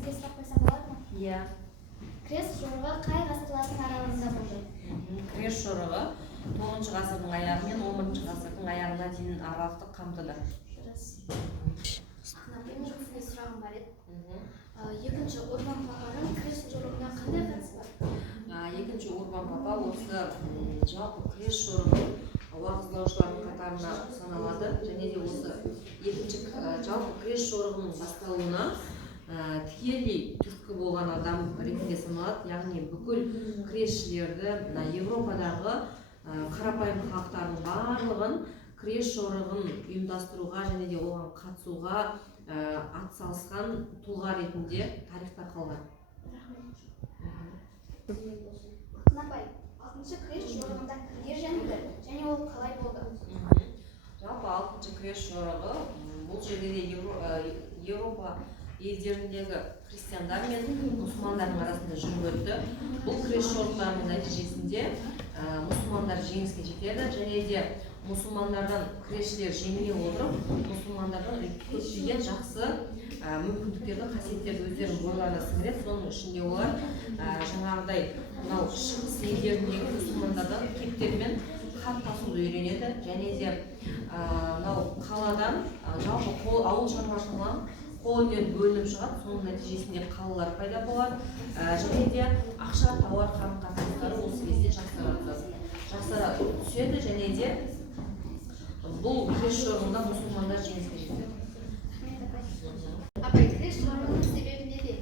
сізге сұрақ қойсам болады ма? Иә. Крест жорығы қай ғасырлардың аралығында болды? Крест жорығы 9 ғасырдың аяғы мен 11 ғасырдың аяғына дейін аралықты қамтыды. Дұрыс. Ақнар, менің сізге сұрағым бар еді. Екінші Урбан папаның крест жорығына қандай қатысы бар? Екінші Урбан папа осы жалпы крест жорығын уағыздаушылардың қатарына саналады, және де осы екінші жалпы крест жорығының басталуына тікелей түрткі болған адам ретінде саналады. Яғни бүкіл крестшілерді, Европадағы қарапайым халықтардың барлығын крест жорығын ұйымдастыруға және де оған қатысуға атсалысқан тұлға ретінде тарихта қалған. Ақнар, 6-шы крест жорығында кімдер жеңілді және ол қалай болды? Жалпы 6-шы крест жорығы бұл жерде де Европа елдеріндегі христиандар мен мұсылмандардың арасында жүріп өтті. Бұл крест жорықтарының нәтижесінде мұсылмандар жеңіске жетеді, және де мұсылмандардан крестшілер жеңіле отырып, мұсылмандардың көптеген жақсы мүмкіндіктерді, қасиеттерді өздерінің бойларына сіңіреді. Соның ішінде олар жаңағыдай мынау шығыс елдеріндегі мұсылмандардан кептермен хат тасуды үйренеді, және де мынау қаладан жалпы ауыл шаруашылығынан қолөнер бөлініп шығады. Соның нәтижесінде қалалар пайда болады, және де ақша тауар қарым-қатынастары осы кезде жақсара түседі, және де бұл крест жорығында мұсылмандар жеңіске жетеді. Апай, крест жорығының себебі неде?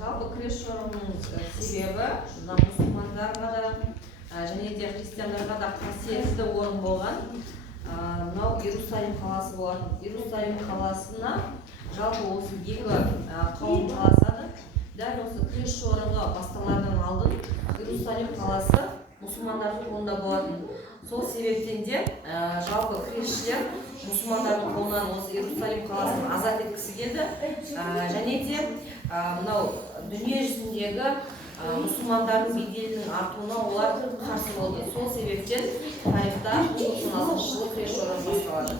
Жалпы крест жорығының себебі мұсылмандарға да және де христиандарға да қасиетті орын болған мынау Иерусалим қаласы болатын. Иерусалим қаласына жалпы осы екі қауым таласады. Дәл осы крест жорығы басталардан алдын Иерусалим қаласы мұсылмандардың қолында болатын. Сол себептен де жалпы крестшілер мұсылмандардың қолынан осы Иерусалим қаласын азат еткісі келді, және де мынау дүние жүзіндегі мұсылмандардың беделінің артуына олар қарсы болды. Сол себептен тарихта 96 жылы крест жорығы басталады.